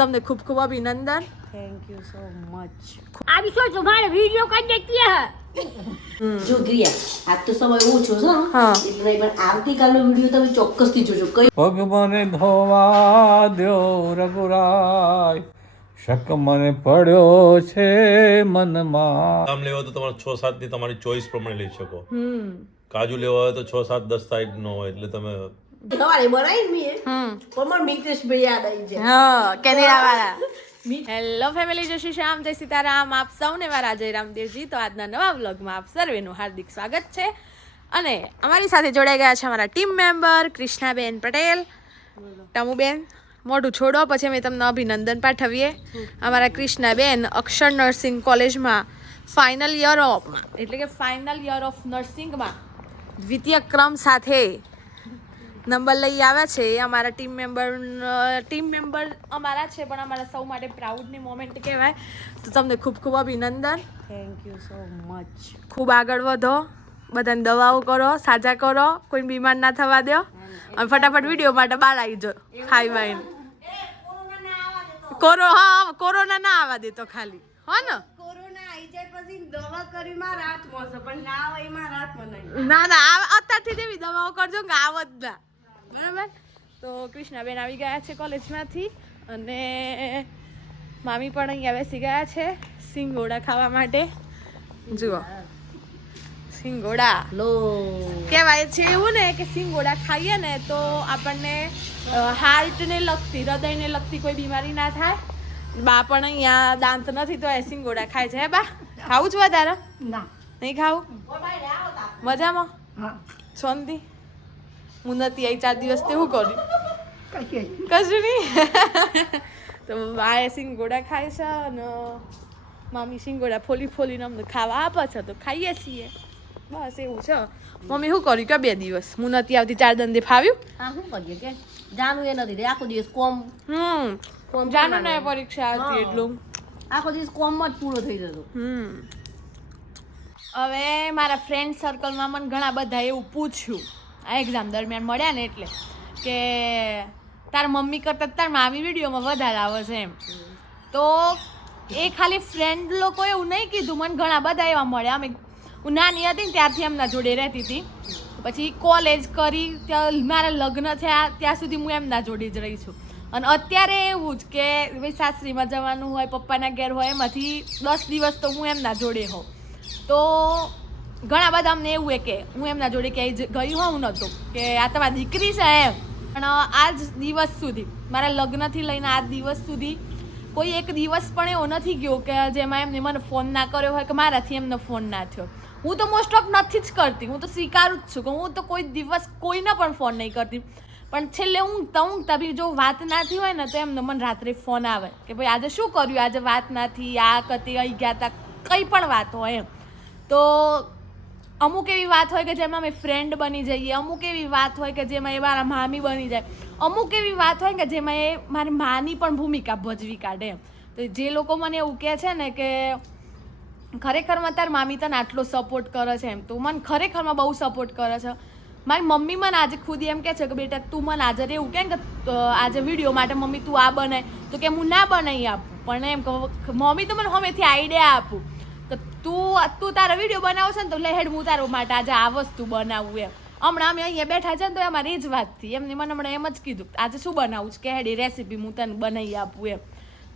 તમને खूब खूब अभिनंदन। Thank you so much. अभी सो तुम्हारे वीडियो कर देती है જો ક્રિયા આજ તો સમય ઓછો છે હા એટલે નહીં પણ આવતીકાલનો વિડીયો તમે ચોક્કસથી જોજો કઈ પગ મને ધોવા દ્યો રઘુરાય, શક મને પડ્યો છે મનમાં. આમ લેવા તો તમારે 6-7 ની તમારી ચોઈસ પ્રમાણે લઈ શકો. કાજુ લેવા હોય તો 6-7-10 સાઈડ નો હોય એટલે તમે સવારે બનાવી મેં પણ મિતેશભાઈ યાદ આવી જાય हाँ कैनेडा वाला। હેલો ફેમિલી, જય શ્રી શ્યામ, જય સીતારામ। આપ સૌને મારા જય રામદેવજી। તો આજના નવા વ્લોગમાં આપ સર્વેનું હાર્દિક સ્વાગત છે અને અમારી સાથે જોડાઈ ગયા છે અમારા ટીમ મેમ્બર કૃષ્ણાબેન પટેલ, ટમુબેન। મોઢું છોડો પછી અમે તમને અભિનંદન પાઠવીએ। અમારા કૃષ્ણાબેન અક્ષર નર્સિંગ કોલેજમાં ફાઇનલ યરમાં એટલે કે ફાઇનલ યર ઓફ નર્સિંગમાં દ્વિતીય ક્રમ સાથે નંબર લઈ આવ્યા છે। એ અમારા ટીમ મેમ્બર અમારા છે પણ અમારા સૌ માટે પ્રાઉડની મોમેન્ટ કહેવાય। તો તમને ખૂબ ખૂબ અભિનંદન। Thank you so much. ખૂબ આગળ વધો, બધાને દવાઓ કરો, સાજા કરો, કોઈ બીમાર ના થવા દો અને ફટાફટ વિડીયો માટે બહાર આવી જાઓ ખાઈ વાઈને। કોરોના ના આવવા દે તો ખાલી હો ને। કોરોના આવી જાય પછી દવા કરી માં રાત મોસે પણ ના હોય માં રાત મનાઈ ના ના અત્યારથી જેવી દવાઓ કરજો કે આવત ના બરાબર। તો કૃષ્ણાબેન આવી ગયા છે કોલેજમાંથી અને મામી પણ અહીંયા બેસી ગયા છે સિંગોડા ખાવા માટે। જુઓ સિંગોડા લો કહેવાય છે એવું ને કે સિંગોડા ખાઈએ ને તો આપણને હાર્ટને લગતી, હૃદયને લગતી કોઈ બીમારી ના થાય। બા પણ અહીંયા દાંત નથી તો એ સિંગોડા ખાય છે। હે બા, ખાવું જ વધારે? ના નહીં ખાવું? મજામાં? હા શાંતિ? હું નથી આવી 4 દિવસ તે શું કર્યું? કશું નહીં। તો બાએ સિંગોડા ખાય છે અને મામી સિંગોડા ફોલીને અમને ખાવા આપે છે તો ખાઈએ છીએ। બસ એવું છે। મમ્મી શું કર્યું કે 2 દિવસ હું નથી આવતી 4 દંડે ફાવ્યું? હા શું કરીએ કે જાનું એ નથી આખો દિવસ કોમ જાનું ને પરીક્ષા હતી એટલું આખો દિવસ કોમમાં જ પૂરો થઈ જતો। હવે મારા ફ્રેન્ડ સર્કલમાં મને ઘણા બધા એવું પૂછ્યું આ એક્ઝામ દરમિયાન મળ્યા ને એટલે કે તાર મમ્મી કરતાં તાર મામી વિડીયોમાં વધારે આવે છે એમ। તો એ ખાલી ફ્રેન્ડ લોકો એવું નહીં કીધું, મને ઘણા બધા એવા મળ્યા। અમે હું નાની હતી ને ત્યારથી એમના જોડે રહેતી હતી, પછી કોલેજ કરી ત્યાં મારા લગ્ન થયા ત્યાં સુધી હું એમના જોડે જ રહી છું। અને અત્યારે એવું જ કે ભાઈ સાસરીમાં જવાનું હોય, પપ્પાના ઘેર હોય, એમાંથી 10 દિવસ તો હું એમના જોડે હોઉં। તો ઘણા બધા અમને એવું કે હું એમના જોડે ક્યાંય ગઈ હોઉં નહોતું કે આ તમારી દીકરી છે એમ। પણ આજ દિવસ સુધી મારા લગ્નથી લઈને આજ દિવસ સુધી કોઈ એક દિવસ પણ એવો નથી ગયો કે જેમાં એમને મને ફોન ના કર્યો હોય કે મારાથી એમને ફોન ના થયો। હું તો મોસ્ટ ઓફ નથી જ કરતી, હું તો સ્વીકારું જ છું કે હું તો કોઈ દિવસ કોઈને પણ ફોન નહીં કરતી। પણ છેલ્લે ઊંઘતા બી જો વાત ના થઈ હોય ને તો એમને મને રાત્રે ફોન આવે કે ભાઈ આજે શું કર્યું, આજે વાત ના થઈ, આ કતી અહીં ગયા હતા, કંઈ પણ વાત હોય એમ। તો અમુક એવી વાત હોય કે જેમાં અમે ફ્રેન્ડ બની જઈએ, અમુક એવી વાત હોય કે જેમાં એ મારા મામી બની જાય, અમુક એવી વાત હોય કે જેમાં એ મારી માની પણ ભૂમિકા ભજવી કાઢે એમ। તો જે લોકો મને એવું કહે છે ને કે ખરેખરમાં તાર મામી તને આટલો સપોર્ટ કરે છે એમ, તો મને ખરેખરમાં બહુ સપોર્ટ કરે છે। મારી મમ્મી મને આજે ખુદ એમ કહે છે કે બેટા તું મને આજે એવું કહે કે આજે વિડીયો માટે મમ્મી તું આ બનાય, તો કે હું ના બનાવી આપું પણ એમ કે મમ્મી તો મને હમેથી આઈડિયા આપું તો તું તારો વિડીયો બનાવશે ને તો લે હેડ હું તારો માટે આજે આ વસ્તુ બનાવું એમ। હમણાં અમે અહીંયા બેઠા છે ને તો અમારી એ જ વાત થઈ, એમને મને હમણાં એમ જ કીધું આજે શું બનાવું છે કે હેડ એ રેસીપી હું તને બનાવી આપું એમ।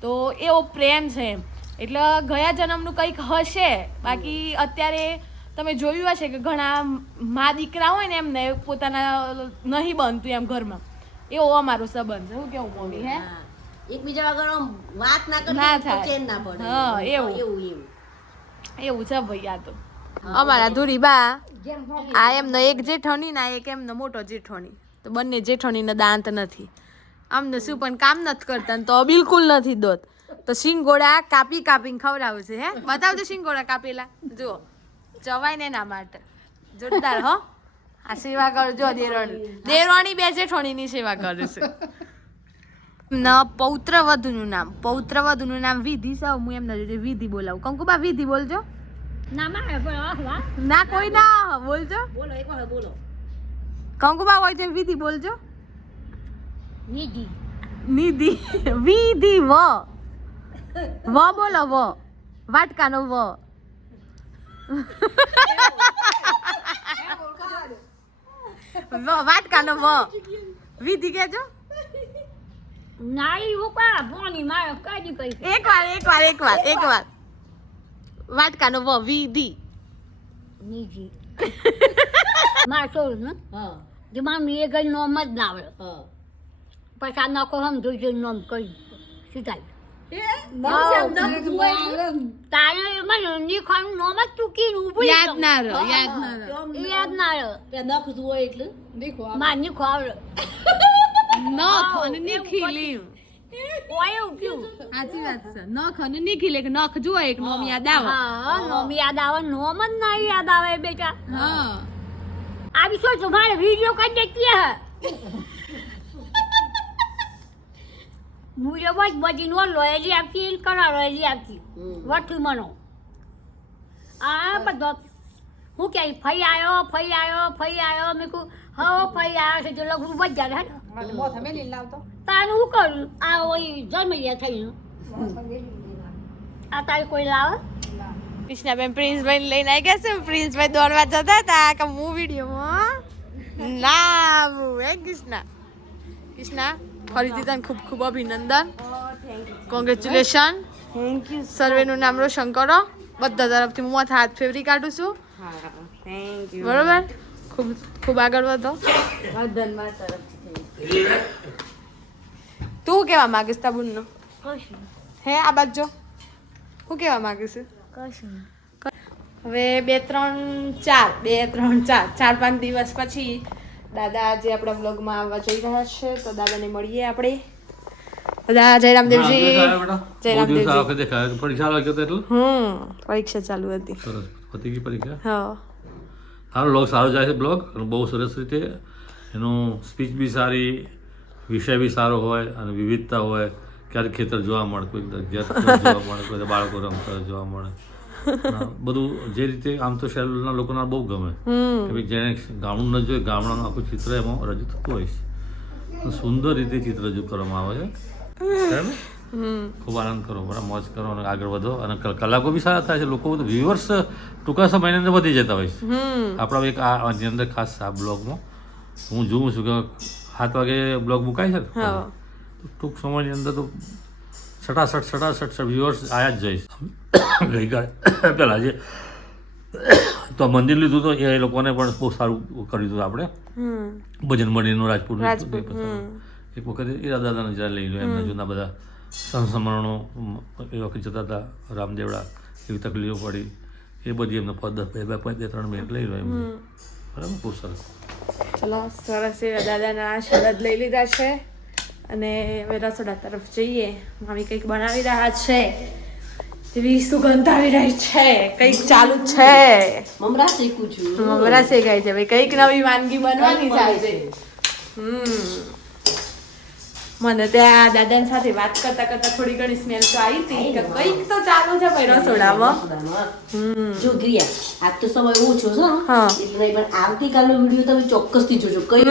તો એવો પ્રેમ છે એમ। એટલે ગયા જન્મનું કંઈક હશે, બાકી અત્યારે તમે જોયું હશે કે ઘણા મા દીકરા હોય ને એમને પોતાના નહીં બનતું એમ ઘરમાં, એવો અમારો સંબંધ છે। શું કેવું મમ્મી? હે એકબીજા વગર વાત ના ના કરે થાય। ચેન ના પડે। હા એવું છે ભાઈ। આ તો અમારા ધુરી બા આ એમનો એક જેઠાણી ના એક એમનો મોટો જેઠાણી, તો બંને જેઠાણીના દાંત નથી, આમને શું પણ કામ નથી કરતા તો બિલકુલ નથી દોત। તો સિંગોડા કાપીને ખવડાવે છે। હે બતાવજો સિંગોડા કાપેલા, જુઓ ચવાય ને એના માટે જોરદાર। હો આ સેવા કરજો દેરાણી 2 જેઠાણીની સેવા કરે છે। પૌત્રવધુનું નામ વિધિ છે। હું એમના જોડે વિધિ બોલાવું। કંકુબા વિધિ બોલજો। ના કોઈ ના બોલજો, બોલો એક વખત બોલો। કંકુબા હોય તો વિધિ બોલજો। निधि નિધિ વિધિ વ બોલો વ વાટકાનો વ વાટકાનો વ વિધિ કેજો નાળી ઉકા પાણી મારે કાઢી પડી એકવાર વાટકાનો વ વિધિ નીજી મારે છોડું ને જે મારું એ ગઈ નોમ જ ના આવડે પછી આ નખો હમ જોઈ નોમ કરી સીધાઈ તારે મને નીખાનું નોમ જ ચૂકીને ઊભું યાદ ના રહો યાદ ના રહે નખ જુઓ એટલે માર નીખો આવડે નખ અને નીખી લીમ કોઈ ઉઠ્યું સાચી વાત છે નખ અને નીખી લે નખ જો એક નોમ યાદ આવે હા નોમ યાદ આવે નોમ જ ના યાદ આવે બેટા હા આવી શું તમારે વિડીયો કરી દેતી હે મુજે બધી નો લોયલી આપતી કરા લોયલી આપતી વઠી મનો આ બધો હું કે ફઈ આયો મેં કહું હો ફઈ આવ્યો છે જો લગું બજાર હે તાનું હું કરું આ ઓય જન્મયા થઈને આ તારી કોઈ લાવે કૃષ્ણાબેન પ્રિન્સભાઈ લઈને આવી ગયા છે પ્રિન્સભાઈ દોડવા જતા હતા કે હું વિડીયોમાં ના હે કૃષ્ણા ફરીથી તને ખૂબ ખૂબ અભિનંદન કોંગ્રેચ્યુલેશન થેન્ક યુ સર્વેનું નામ રોશન કરો બધા તરફથી હું હાથ ફેવરી કાઢું છું થેન્ક યુ બરોબર ખૂબ ખૂબ આગળ વધો ધન્યવાદ તરફથી તું કેવા માંગીશ તાબુનનો હે આ બાજુ જો હું કેવા માંગીશ હવે 4-5 દિવસ પછી દાદા આજે આપણા વ્લોગમાં આવવા જઈ રહ્યા છે તો દાદાને મળીએ આપણે દાદા જય રામદેવજી જય રામદેવજી પરીક્ષા ચાલુ હતી હા સારો બ્લોગ સારો જાય છે બ્લોગ અને બહુ સરસ રીતે એનું સ્પીચ બી સારી વિષય બી સારો હોય અને વિવિધતા હોય ક્યારેક ખેતર જોવા મળે કોઈ ઘેર જોવા મળે કોઈ બાળકો રમતા જોવા મળે બધું જે રીતે આમ તો શહેરના લોકોના બહુ ગમે કે ભાઈ જેને ગામડું ન જોઈએ ગામડાનું આખું ચિત્ર એમાં રજૂ થતું હોય છે સુંદર રીતે ચિત્ર રજૂ કરવામાં આવે છે ખૂબ આનંદ કરો બરાબર મોજ કરો અને આગળ વધો અને કલાકો બી સારા થાય છે લોકો બધું વ્યુઅર્સ ટૂંકા સમયની અંદર વધી જતા હોય છે આપણા એક આની અંદર ખાસ આ બ્લોગમાં હું જોઉં છું કે 7 વાગે બ્લોગ મુકાય છે ને ટૂંક સમયની અંદર તો સટાસટ વ્યુઅર્સ આયા જ જઈશ ગઈકાલે પહેલાં જે તો મંદિર લીધું તો એ લોકોને પણ બહુ સારું કર્યું હતું આપણે ભજન મંડળનું રાજપુર એક વખતે એ દાદાને જરા લઈ લો એમના જૂના બધા સંસ્મરણો એ વખત જતા હતા રામદેવડા એવી તકલીફો પડી એ બધી એમને 2-3 મિનિટ લઈ લો એમને બરાબર બહુ સરસ ચલો સરસ એવા દાદાના આશીર્વાદ લઈ લીધા છે અને હવે રસોડા તરફ જઈએ મામી કંઈક બનાવી રહ્યા છે એવી સુગંધ આવી રહી છે કંઈક ચાલુ છે મમરા શીખું છું મમરા શેકાય છે ભાઈ કંઈક નવી વાનગી બનવાની છે આજે મને ત્યાં દાદાની સાથે વાત કરતા થોડી ઘણી સ્મેલ તો આવી હતી કે કંઈક તો ચાલુ છે ભાઈ રસોડામાં જો ક્રિયા આજ તો સમય ઓછો છે હા. એટલે નહીં, પણ આવતીકાલનો વિડીયો તમે ચોક્કસથી જોજો કઈ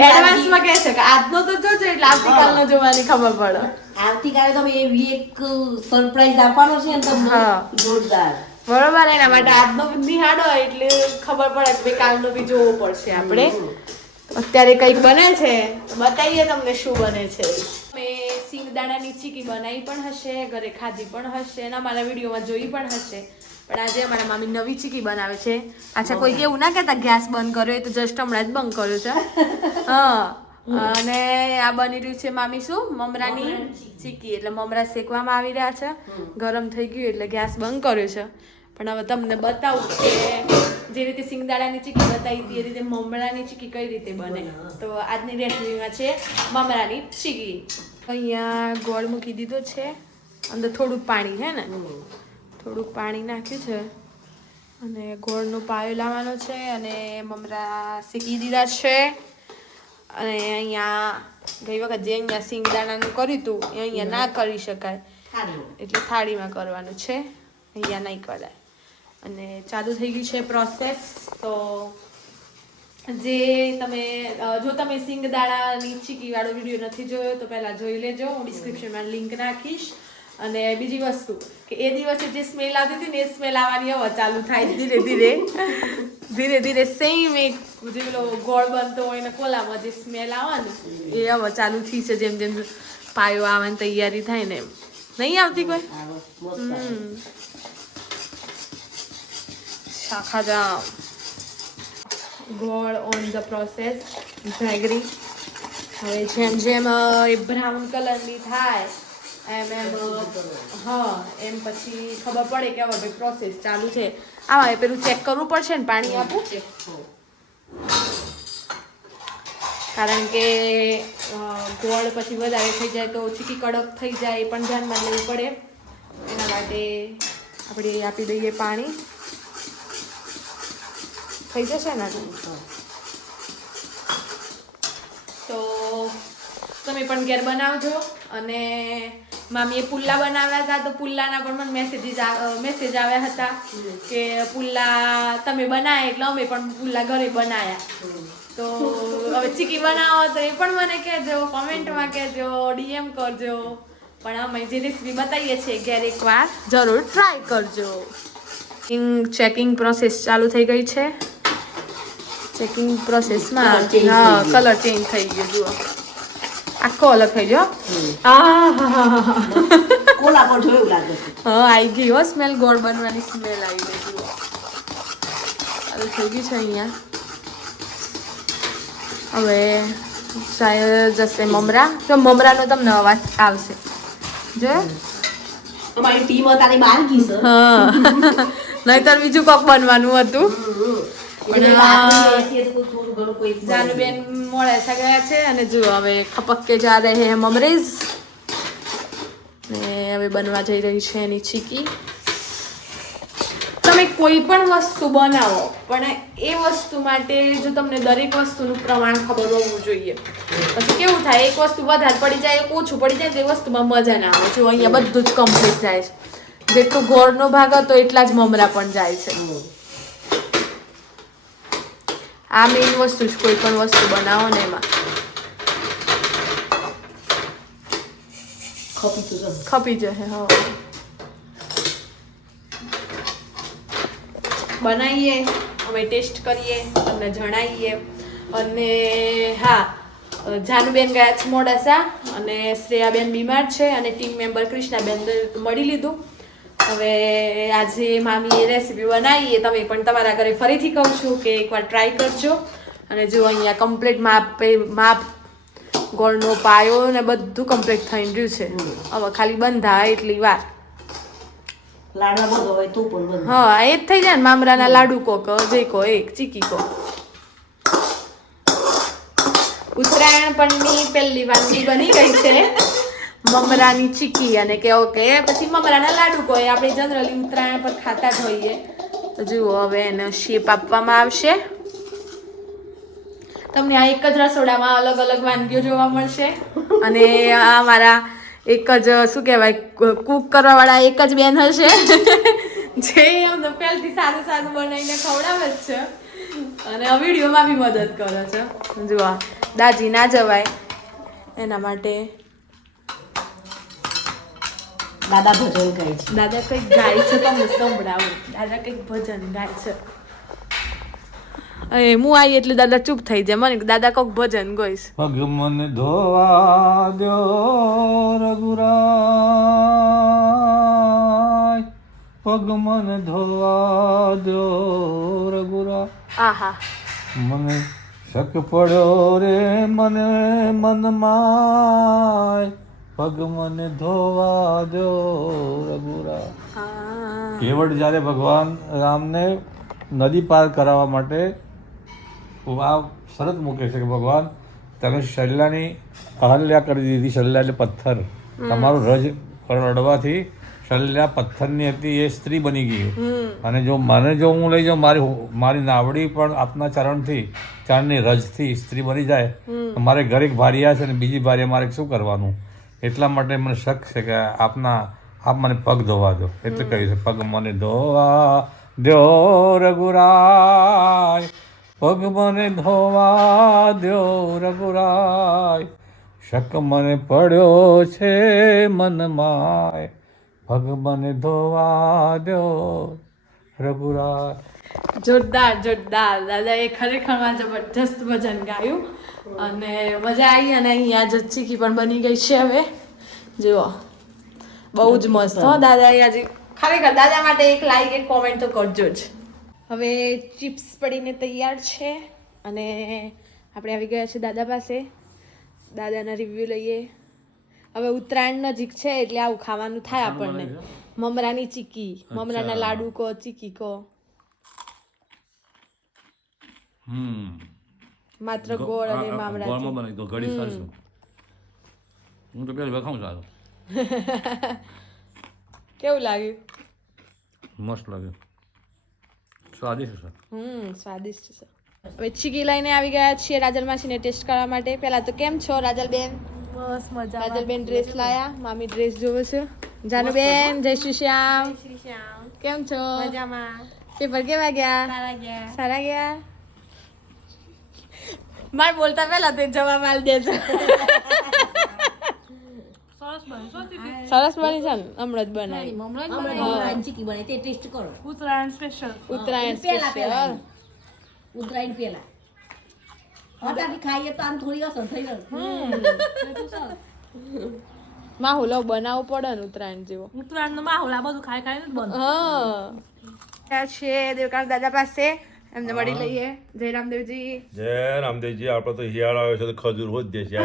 એડવાન્સમાં કહે છે કે આજનો તો જોજો એટલે આવતીકાલનો જોવાની ખબર પડે આવતીકાલે તમે એવી એક સરપ્રાઈઝ આપવાનો છે ને તમને હા. જોરદાર બરોબર એના માટે આજનો નિહાળો એટલે ખબર પડે કે ભાઈ કાલનો બી જોવો પડશે આપણે અત્યારે કંઈક બને છે તો બતાવીએ તમને શું બને છે મેં સિંગદાણાની ચીકી બનાવી પણ હશે ઘરે ખાધી પણ હશે અને અમારા વિડીયોમાં જોઈ પણ હશે પણ આજે અમારા મામી નવી ચીકી બનાવે છે અચ્છા કોઈ એવું ના કહેતા ગેસ બંધ કર્યો એ તો જસ્ટ હમણાં જ બંધ કર્યો છે હા અને આ બની રહ્યું છે મામી શું મમરાની ચીકી એટલે મમરા શેકવામાં આવી રહ્યા છે ગરમ થઈ ગયું એટલે ગેસ બંધ કર્યો છે પણ હવે તમને બતાવું કે જે રીતે સિંગદાણાની ચીકી બતાવી હતી એ રીતે મમરાની ચીકી કઈ રીતે બને તો આજની રેસીપીમાં છે મમરાની ચીકી અહીંયા ગોળ મૂકી દીધો છે અંદર થોડુંક પાણી છે ને થોડુંક પાણી નાખ્યું છે અને ગોળનો પાયો લાવવાનો છે અને મમરા શેકી દીધા છે અને અહીંયા ગઈ વખત જે અહીંયા સિંગદાણાનું કર્યું હતું એ અહીંયા ના કરી શકાય એટલે થાળીમાં કરવાનું છે અહીંયા નહીં કરાય અને ચાલુ થઈ ગઈ છે પ્રોસેસ તો જે તમે જો તમે સિંગદાણાની ચીકી વાળો વિડીયો નથી જોયો તો પહેલા જોઈ લેજો. હું ડિસ્ક્રિપ્શનમાં લિંક નાખીશ. અને બીજી વસ્તુ કે એ દિવસે જે સ્મેલ આવતી હતી ને એ સ્મેલ આવવાની હવે ચાલુ થાય ધીરે ધીરે સેમ એક જે પેલો ગોળ બનતો હોય ને કોલામાં જે સ્મેલ આવવાની એ હવે ચાલુ થઈ છે. જેમ જેમ પાયો આવવાની તૈયારી થાય ને એમ. નહીં આવતી કોઈ શાખા જામ ગોળ ઓન ધ પ્રોસેસ જેગરી. હવે જેમ જેમ એ બ્રાઉન કલરની થાય એમ એમ પછી ખબર પડે કે હવે ભાઈ પ્રોસેસ ચાલુ છે. આવા પેલું ચેક કરવું પડશે ને પાણી આપું કારણ કે ગોળ પછી વધારે થઈ જાય તો ચીકી કડક થઈ જાય એ પણ ધ્યાનમાં લેવું પડે. એના માટે આપણે આપી દઈએ પાણી. થઈ જશે ને તો તમે પણ ઘેર બનાવજો. અને મામીએ પુલ્લા બનાવ્યા હતા તો પુલ્લાના પણ મને મેસેજ આવ્યા હતા કે પુલ્લા તમે બનાવ્યા એટલે અમે પણ પુલ્લા ઘરે બનાવ્યા. તો હવે ચીકી બનાવો તો એ પણ મને કહેજો, કોમેન્ટમાં કહેજો, DM કરજો. પણ અમે જે રેસીપી બતાવીએ છીએ ઘેર એકવાર જરૂર ટ્રાય કરજો. ચેકિંગ પ્રોસેસ ચાલુ થઈ ગઈ છે. ચેકિંગ પ્રોસેસમાં કલર ચેન્જ થઈ ગયો. જુઓ આખો અલગ થઈ ગયો. કોલા પર જોયું લાગે છે. હા આવી ગઈ હો સ્મેલ. ગોળ બનવાની સ્મેલ આવી ગઈ. જુઓ ચાલુ થઈ ગઈ છે અહીંયા. હવે જશે મમરા. તો મમરાનો તમને અવાજ આવશે જો તમારી ટીમ તારી બહાર ગઈ છે. હા નહીતર બીજું કોક બનવાનું હતું. જાનુબેન મોડાસા ગયા છે અને જો હવે ખપક કે જા રહે હે મમરેઝ ને હવે બનવા જઈ રહી છે એની ચીકી. તમે કોઈ પણ વસ્તુ બનાવો પણ એ વસ્તુ માટે જો તમને દરેક વસ્તુનું પ્રમાણ ખબર હોવું જોઈએ. પછી કેવું થાય એક વસ્તુ વધારે પડી જાય એક ઓછું પડી જાય તો એ વસ્તુમાં મજા ના આવે. જો અહીંયા બધું જ કમ્પ્લીટ જાય છે. જેટલું ગોળનો ભાગ હતો એટલા જ મમરા પણ જાય છે. આ મેઇન વસ્તુ છે કોઈ પણ વસ્તુ બનાવો ને એમાં ખપી જશે. હા બનાવીએ અમે ટેસ્ટ કરીએ તમને જણાવીએ. અને હા જાનુબેન ગયા છે મોડાસા અને શ્રેયાબેન બીમાર છે અને ટીમ મેમ્બર કૃષ્ણાબેન મળી લીધું. હવે આજે મામીએ રેસીપી બનાવીએ. તમે પણ તમારા ઘરે ફરીથી કહું છું કે એકવાર ટ્રાય કરજો. અને જો અહીંયા કમ્પ્લીટ માપ ગોળનો પાયો ને બધું કમ્પ્લીટ થઈ રહ્યું છે. હવે ખાલી બંધા એટલી વાર. લાડવા બધો હોય તું પણ બધો. હા એ જ થઈ જાય ને મામરાના લાડુ કોક જે કો એક ચીકી કો. ઉત્તરાયણ પણની પહેલી વાનગી બની ગઈ છે મમરાની ચીકી. અને કે ઓકે પછી મમરાના લાડુ કોઈ આપણે જનરલી ઉત્તરાયણ પર ખાતા જ હોઈએ. તો જુઓ હવે એને શેપ આપવામાં આવશે. તમને આ એક જ રસોડામાં અલગ અલગ વાનગીઓ જોવા મળશે. અને આ મારા એક જ શું કહેવાય કુક કરવાવાળા એક જ બેન હશે જે અમને પહેલથી સારું સારું બનાવીને ખવડાવે જ છે અને આ વિડીયોમાં બી મદદ કરે છે. જુઓ દાજી ના જવાય એના માટે દાદા ભજન ગાય છે. દાદા કંઈક ગાય છે તમને સંભળાવું. દાદા કંઈક ભજન ગાય છે. એ હું આવી એટલે દાદા ચૂપ થઈ જાય. મને દાદા કોક ભજન ગઈશ. પગ મને ધોવા દો રઘુરાય, પગ મને ધોવા દો રઘુરા. આહા મને શક પડ્યો રે મને મનમાય, પગ મને ધોવા દો રઘુરા. કેવળ જ્યારે ભગવાન રામને નદી પાર કરાવવા માટે આ શરત મૂકે છે કે ભગવાન તમે શલ્યાની અહલ્યા કરી દીધી. શલ્યા એટલે પથ્થર. તમારું રજ રડવાથી શલ્યા પથ્થરની હતી એ સ્ત્રી બની ગઈ. અને જો મને જો હું લઈ જાઉં મારી નાવડી પણ આપના ચરણની રજથી સ્ત્રી બની જાય તો મારે ઘરે એક ભાર્યા છે ને બીજી ભાર્યા મારે શું કરવાનું? એટલા માટે મને શક છે કે આપ મને પગ ધોવા દો. એટલે કહ્યું છે પગ મને ધોવા દો રઘુરાય, પગ મને ધોવા દ્યો રઘુરાય, શક મને પડ્યો છે મનમાય, પગ મને ધોવા દ્યો રઘુરાય. જોરદાર જોરદાર દાદાએ ખરેખરમાં જબરજસ્ત ભજન ગાયું અને મજા આવી. અને અહીંયા જ ચીકી પણ બની ગઈ છે હવે જુઓ, બહુ જ મસ્ત હો દાદાએ આજે. ખરેખર દાદા માટે એક લાઈક એક કોમેન્ટ તો કરજો જ. હવે ચિપ્સ પડીને તૈયાર છે અને આપણે આવી ગયા છે દાદા પાસે. દાદાના રિવ્યૂ લઈએ. હવે ઉત્તરાયણ નજીક છે એટલે આવું ખાવાનું થાય આપણને. મમરાની ચીકી, મમરાના લાડુ કહો, ચીકી કહો, માત્ર ગોળ અને મામરા. ગોળમાં બનાવી દો, ઘડી સરસું. હું તો પેલા વખાવું સારું. કેવું લાગ્યું? મસ્ત લાગે, સ્વાદિષ્ટ છે. સ્વાદિષ્ટ છે. હવે ચીકી લઈને આવી ગયા છીએ રાજલ માસીને ટેસ્ટ કરવા માટે. પહેલા તો કેમ છો રાજલબેન? બસ મજા. રાજલબેન ડ્રેસ લાયા, મામી ડ્રેસ જોવે છે. જાનુબેન જય શ્રી શ્યામ, કેમ છો? મજામાં. પેપર કેવા ગયા? સારા ગયા. સારા ગયા. મારે બોલતા પહેલા તે જવાબ આલી દેજો. સરસ બની છે ને? હમણાં જ બનાવી. ચીકી બને તે ટેસ્ટ કરો. ઉત્તરાયણ સ્પેશિયલ. ઉત્તરાયણ સ્પેશિયલ. ઉતરાઈને પેલા અત્યારથી ખાઈએ તો આમ થોડી અસર થઈ જાય. માહોલ બનાવવો પડે ને ઉત્તરાયણ જેવો. ઉત્તરાયણ નો માહોલ આ બધું ખાઈ ખાઈને જ બને. હા છે દેવકાળ દાદા પાસે, એમને મળી લઈએ. જય રામદેવજી. જય રામદેવજી. આપણે તો હિયાળો આવ્યો છે તો ખજૂર હોત દેશે.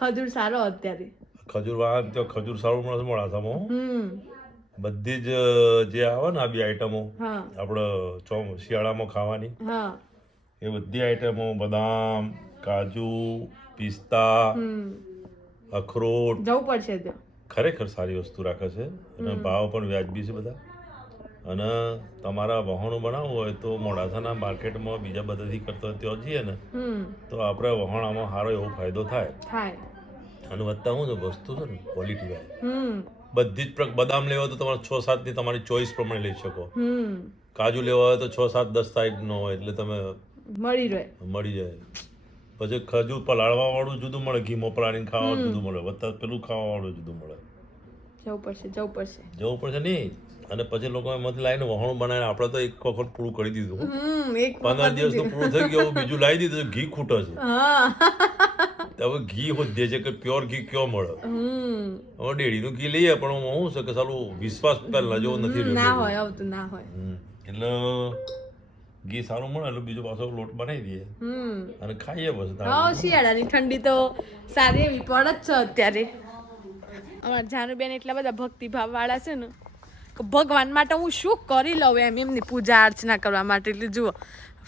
ખજૂર સારો અત્યારે. ખજૂર વાળા તો ખજૂર સારું મળે છે મોડાસામાં. બધી જ જે આવે ને આ બી આઈટમો હા આપણે શિયાળામાં ખાવાની હા એ બધી આઈટમો, બદામ, કાજુ, પિસ્તા, અખરોટ, જવું પડશે ત્યાં. ખરેખર સારી વસ્તુ રાખે છે અને ભાવ પણ વ્યાજબી છે બધા. અને તમારા વહાણું બનાવવું હોય તો મોડાસાના માર્કેટમાં બીજા બધાથી કરતા ત્યાં જઈએ ને તો આપણે વહાણામાં સારો એવો ફાયદો થાય. અને વધતા હું વસ્તુ છે ને ક્વોલિટી વાળી. બધી જ બદામ લેવા હોય તો તમારે 6-7 ની તમારી ચોઈસ પ્રમાણે લઈ શકો. કાજુ લેવા હોય તો 6-7-10 સાઈઝ નો હોય એટલે તમે મળી જાય. પછી ખજૂર પલાળવા વાળું જુદું મળે, ઘીમાં પલાળીને ખાવા જુદું મળે, વત્તા પેલું ખાવા વાળું જુદું મળે. જવું પડશે નહીં. અને પછી લોકો એમાંથી લાવીને વહાણું બનાવીને આપણે તો એક વખત પૂરું કરી દીધું. 15 દિવસ તો પૂરું થઈ ગયું, બીજું લાવી દીધું. ઘી ખૂટે છે. હવે ઘી હોદ્ય છે કે પ્યોર ઘી કયો મળે. હવે ડેડીનું ઘી લઈએ પણ હું છે કે સાલું વિશ્વાસ પહેલા જેવો નથી રહ્યો. એટલે ઘી સારું મળે એટલે બીજો પાછો લોટ બનાવી દઈએ અને ખાઈએ બસ. શિયાળાની ઠંડી તો સારી એવી પડે જ છે અત્યારે. અમારા જાનુબેન એટલા બધા ભક્તિભાવ વાળા છે ને કે ભગવાન માટે હું શું કરી લઉં એમની પૂજા અર્ચના કરવા માટે. એટલે જુઓ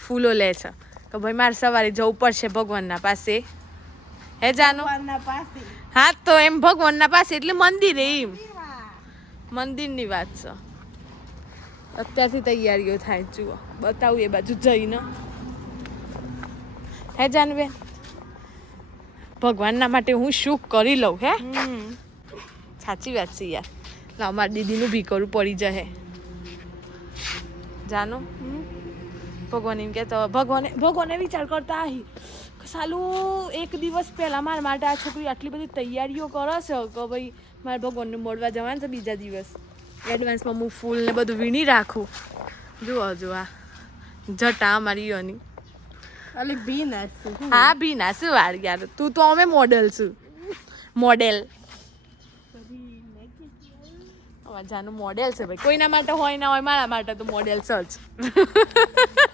ફૂલો લે છે કે ભાઈ મારે સવારે જવું પડશે ભગવાનના પાસે. હે જાનુ? હા તો એમ ભગવાનના પાસે એટલે મંદિરે. એમ મંદિરની વાત છે. અત્યારથી તૈયારીઓ થાય. જુઓ બતાવું એ બાજુ જઈને. હે જાનબેન? ભગવાનના માટે હું શું કરી લઉં. હે સાચી વાત છે યાર. લાવ મારી દીદીનું ભી કરવું પડી જશે. જાનો ભગવાન એમ કહેતો ભગવાને વિચાર કરતા આહી સાલું એક દિવસ પહેલાં મારા માટે આ છોકરી આટલી બધી તૈયારીઓ કરે છે કે ભાઈ મારે ભગવાનને મળવા જવાનું છે બીજા દિવસ. એડવાન્સમાં હું ફૂલ ને બધું વીણી રાખું. જુઓ જો આ જટા અમારી યોની. હા ભીના શું વાર યાર, તું તો અમે મોડેલ છું. મોડેલ જાનું મોડેલ છે ભાઈ. કોઈના માટે હોય ના હોય, મારા માટે તો મોડેલ છે જ.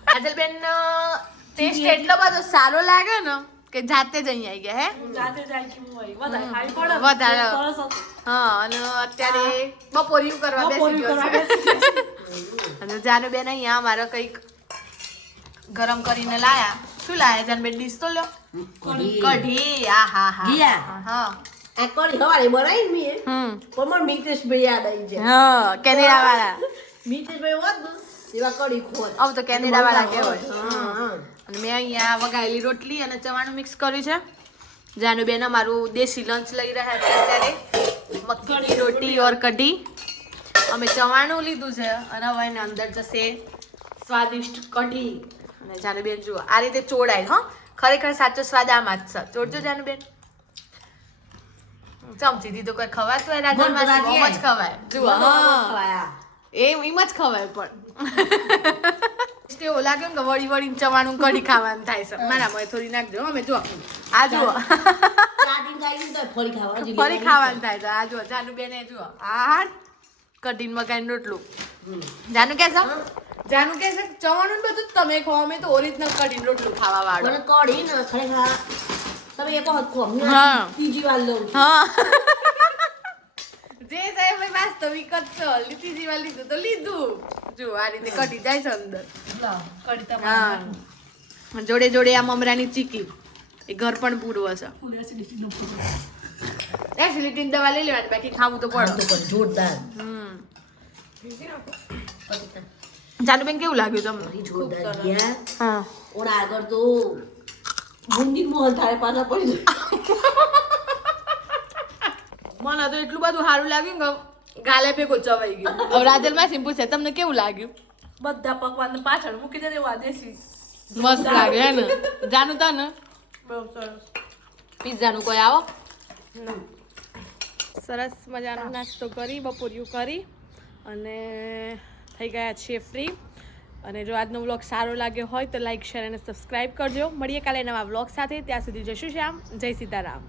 કાજલબેન ટેસ્ટ એટલો બધો સારો લાગે ને કે જાતે જ અહીં આવી ગયા. હે વધારે. હા અને અત્યારે બપોરિયું કરવા બેસી ગયો છે. અને જાનુબેન અહીંયા અમારે કંઈક ગરમ કરીને લાયા. શું લાયા જાનુબેન? ડીશ તો લો. કઢી. આ હા હા હા આ કઢી હવારે બનાવી મે પણ મને મિતેશભાઈ યાદ આવી જાય. હા કેનેડા વાળા. મિતેશભાઈ હોત ને એવા કઢી ખોર. હવે તો કેનેડા વાળા કહેવાય. અને મેં અહીંયા વઘારેલી રોટલી અને ચવાણું મિક્સ કર્યું છે. જાનુબેન અમારું દેશી લંચ લઈ રહ્યા છે અત્યારે. મક્કીની રોટી ઓર કઢી. અમે ચવાણું લીધું છે અને હવે એના અંદર જશે સ્વાદિષ્ટ કઢી. અને જાનુબેન જુઓ આ રીતે ચોડાય. હા, ખરેખર સાચો સ્વાદ આમાં જ છે. ચોડજો જાનુબેન. ચમચીથી તો કોઈ ખવાતું હોય રાજન માસી, મોમ જ ખવાય. જુઓ હા, એમ જ ખવાય. પણ એવું લાગે કે વળી વળીને ચવાણું કઢી ખાવાનું થાય છે. મારામાં થોડી નાખજો. અમે જુઓ આ જુઓ ફરી ખાવાનું થાય તો આ જુઓ જાનુબેન જુઓ આ કઢી મકાઈ રોટલું. જાનુ કે છે ચવાણું બધું તમે ખાઓ, અમે તો ઓરિજિનલ કઢી રોટલું ખાવા વાળો. હા જે સાહેબ વાસ્તવિક જ છે. ત્રીજી વાર લીધું તો લીધું. જો આ રીતે કઢી જાય છે અંદર. હા, જોડે જોડે આ મમરાની ચીકી એ ઘર પણ પૂરવો છે. એસિડિટીની દવા લઈ લેવાની, બાકી ખાવું તો પડે જોરદાર. જાનુબેન કેવું લાગ્યું તમને? હા, ઓડા આગળ તો બુંદી મોહલ તારે પાછા પડી જાય. મને તો એટલું બધું સારું લાગ્યું કે ગાલે ભેગો ચવાઈ ગયું. હવે રાજલ માસી પૂછે તમને કેવું લાગ્યું? બધા પકવાન પાછળ મૂકી દે એવા દેશી મસ્ત લાગે હે ને જાનુ? તને બહુ સરસ. પિઝાનું કોઈ આવો? સરસ મજાનો નાસ્તો કરી, બપોરિયું કરી અને થઈ ગયા છીએ ફ્રી. અને જો આજનો વ્લોગ સારો લાગ્યો હોય તો લાઈક, શેર અને સબસ્ક્રાઈબ કરજો. મળીએ કાલે નવા વ્લોગ સાથે. ત્યાં સુધી જય શ્રી શ્યામ, જય સીતારામ.